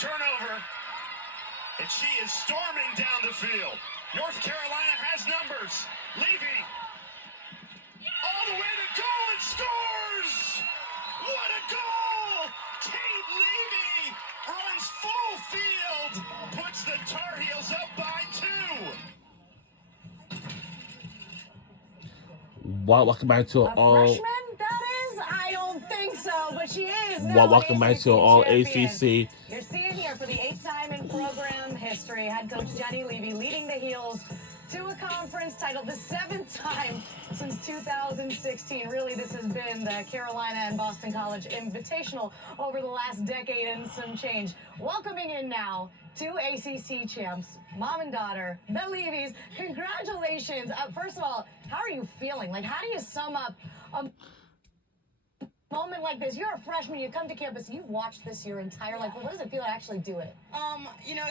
turnover, and she is storming down the field. North Carolina has numbers. Levy, all the way to goal and scores! What a goal! Kate Levy runs full field, puts the Tar Heels up by 2. Welcome back to all. Freshman, that is? I don't think so, but she is. Welcome back to all champion. ACC. You're seeing here for the 8th time in program history, head coach Jenny Levy leading the Heels to a conference title, the 7th time since 2016. Really, this has been the Carolina and Boston College Invitational over the last decade and some change. Welcoming in now 2 ACC champs, mom and daughter, the Levies. Congratulations. First of all, how are you feeling? Like, how do you sum up a moment like this? You're a freshman, you come to campus, you've watched this your entire life, but what does it feel to actually do it?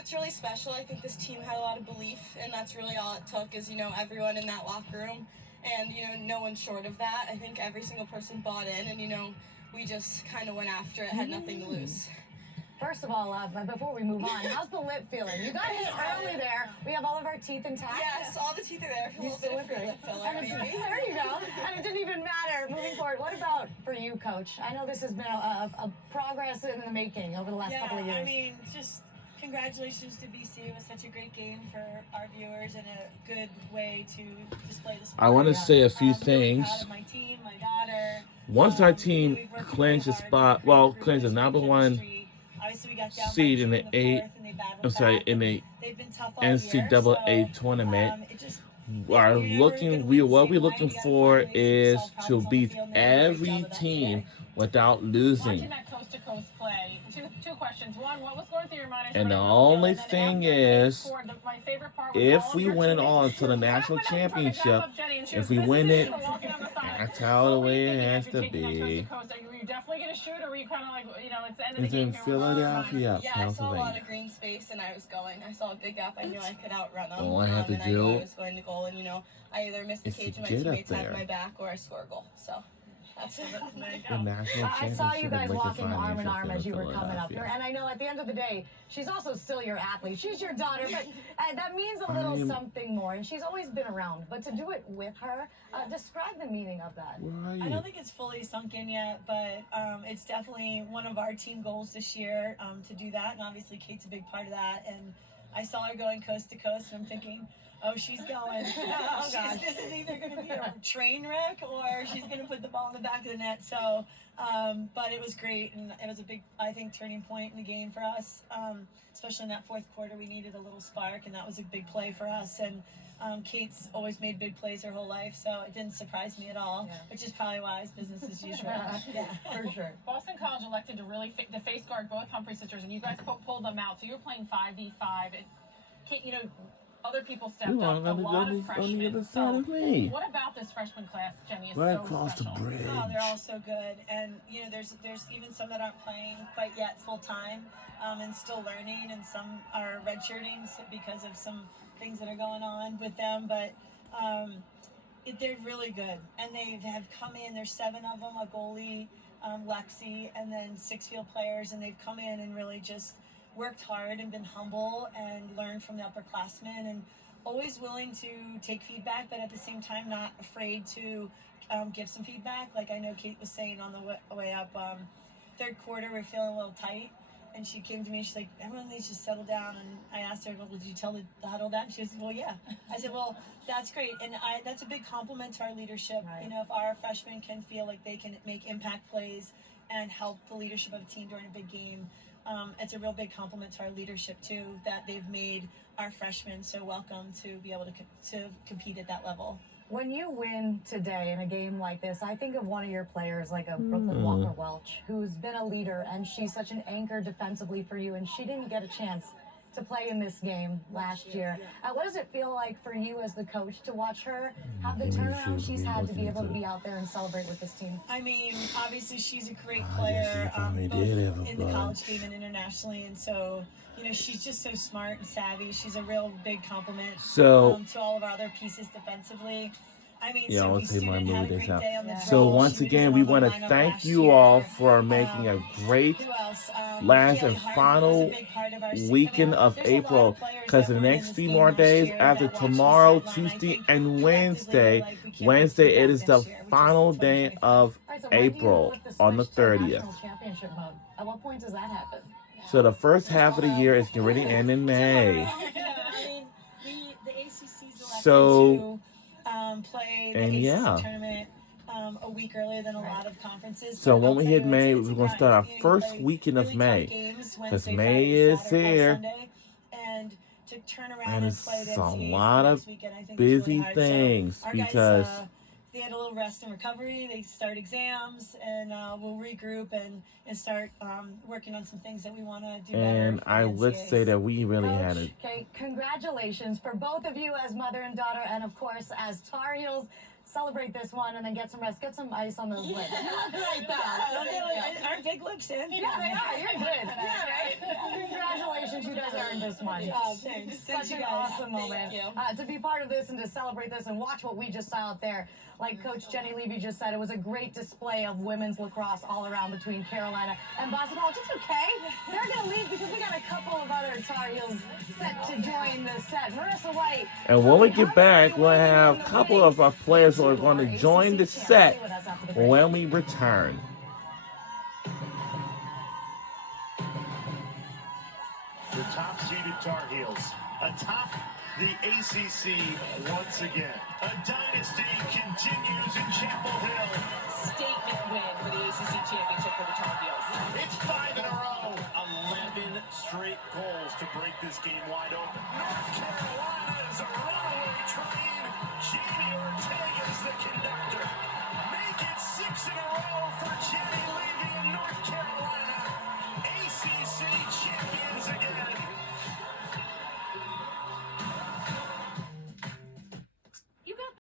It's really special. I think this team had a lot of belief, and that's really all it took is, everyone in that locker room, and, no one short of that. I think every single person bought in, and, we just kind of went after it, had nothing to lose. First of all, before we move on, how's the lip feeling? You got hit early there. We have all of our teeth intact. Yes, all the teeth are there for a little bit of free lip filler, maybe. There you go. And it didn't even matter moving forward. What about for you, Coach? I know this has been a progress in the making over the last couple of years. Just congratulations to BC. It was such a great game for our viewers and a good way to display the sport. I want to say a few things. Proud of my team, my daughter. Once our team clinched the spot, clinched the number one seed in the NCAA tournament. What we're looking for is to beat every team without losing. Two questions. One, what was going through your mind? And the only thing is, if we win it all until the national championship, if we win it, that's how the way it has to be. Were you definitely going to shoot, or were you kind of like, it's the end of the It's game? in Philadelphia, Yeah, I saw a lot Pennsylvania. of green space, and I was going. I saw a big gap. I knew I could outrun them. All I have to and I knew I do was going to goal, and, I either missed the is to cage and my get up teammates had there. my back, or I score a goal. So that's it. The national I championship saw you guys of Lincoln walking arm in Financial arm as you were coming up Philadelphia. here. And I know at the end of the day, she's also still your athlete. She's your daughter, but that means a little something more. And she's always been around. But to do it with her, describe the meaning of that. Where are you? I don't think it's fully sunk in yet, but it's definitely one of our team goals this year to do that. And obviously Kate's a big part of that. And I saw her going coast to coast, and I'm thinking, oh, she's going. This is either going to be a train wreck or she's going to put the ball in the back of the net. So, but it was great, and it was a big, I think, turning point in the game for us. Especially in that fourth quarter, we needed a little spark, and that was a big play for us. And Kate's always made big plays her whole life, so it didn't surprise me at all, which is probably why it's business as usual. For sure. Boston College elected to really to face guard both Humphrey sisters, and you guys pulled them out. So you're playing 5v5. Kate, other people stepped up. A lot of freshmen. So what about this freshman class, Jenny, is Right so across special? the bridge. Oh, they're all so good, and there's even some that aren't playing quite yet full time, and still learning, and some are redshirting because of some things that are going on with them. But they're really good, and they have come in. There's 7 of them, a goalie, Lexi, and then 6 field players, and they've come in and really just worked hard and been humble and learned from the upperclassmen, and always willing to take feedback, but at the same time not afraid to give some feedback. Like I know Kate was saying on the way up, third quarter we're feeling a little tight, and she came to me, she's like, everyone needs to settle down. And I asked her, well, did you tell the huddle down? She said, well, yeah. I said, well, that's great, and that's a big compliment to our leadership. Right. If our freshmen can feel like they can make impact plays and help the leadership of a team during a big game, it's a real big compliment to our leadership too, that they've made our freshmen so welcome to be able to compete at that level. When you win today in a game like this, I think of one of your players, like a Brooklyn Walker Welch, who's been a leader, and she's such an anchor defensively for you, and she didn't get a chance to play in this game last year. What does it feel like for you as the coach to watch her have the turnaround she's had to be able to be out there and celebrate with this team? I mean, obviously she's a great player, both in the college game and internationally, and so she's just so smart and savvy. She's a real big compliment So to all of our other pieces defensively. I mean, Yeah, I would Sophie say my Student had mood a is great out. day on the Yeah. So trail. once She was again, on we the want to lineup thank last you year. all for making a great Who else? last Kaylee and Hart was a final big part of our season. weekend of There's a lot April, of players because that the weren't in next this few game more last days year after that watched from the tomorrow, sideline. I Tuesday, think and collectively, Wednesday. like, we can't wait to Wednesday, be it back is the next year, which is final day 2025. of All right, so when do you April flip the on the switch to 30th. national championship mode? At what point does that happen? So the first half of the year is getting ready to end in May. Yeah, I mean, the ACC's elected So, to play the and ACC yeah. tournament a week earlier than a lot of conferences. So But when I'll we tell hit you, May, it's we're going to a start our grind. You first play weekend of really May. tough games, Because Wednesday, May Friday, is Saturday, here. Sunday, and to turn around And and play it's the a NCAAs lot the of next weekend, I think is really busy hard. things So our guys, because they had a little rest and recovery. They start exams, and we'll regroup and start working on some things that we want to do better. and for I the would NCAAs. say that we really had Coach, it. okay, congratulations for both of you as mother and daughter, and of course as Tar Heels. Celebrate this one and then get some rest. Get some ice on those lips. You look right though. Our big lips in. Yeah, they are. You're good. Yeah, right? Congratulations, you guys earned this one. Thanks. Such Thanks, you an guys. awesome moment you. to be part of this and to celebrate this and watch what we just saw out there. Like Coach Jenny Levy just said, it was a great display of women's lacrosse all around between Carolina and Boston College. It's okay. They're going to leave because we got a couple of other Tar Heels set to join the set. Marissa White. And when we get back, we'll have a couple of our players who are going to join the set when we return. The top-seeded Tar Heels atop the ACC once again. A dynasty continues in Chapel Hill. Statement win for the ACC championship for the Tar Heels. It's 5 in a row. 11 straight goals to break this game wide open. North Carolina is a runaway train. Jamie Ortega is the conductor. Make it 6 in a row for Jenny Levy in North Carolina.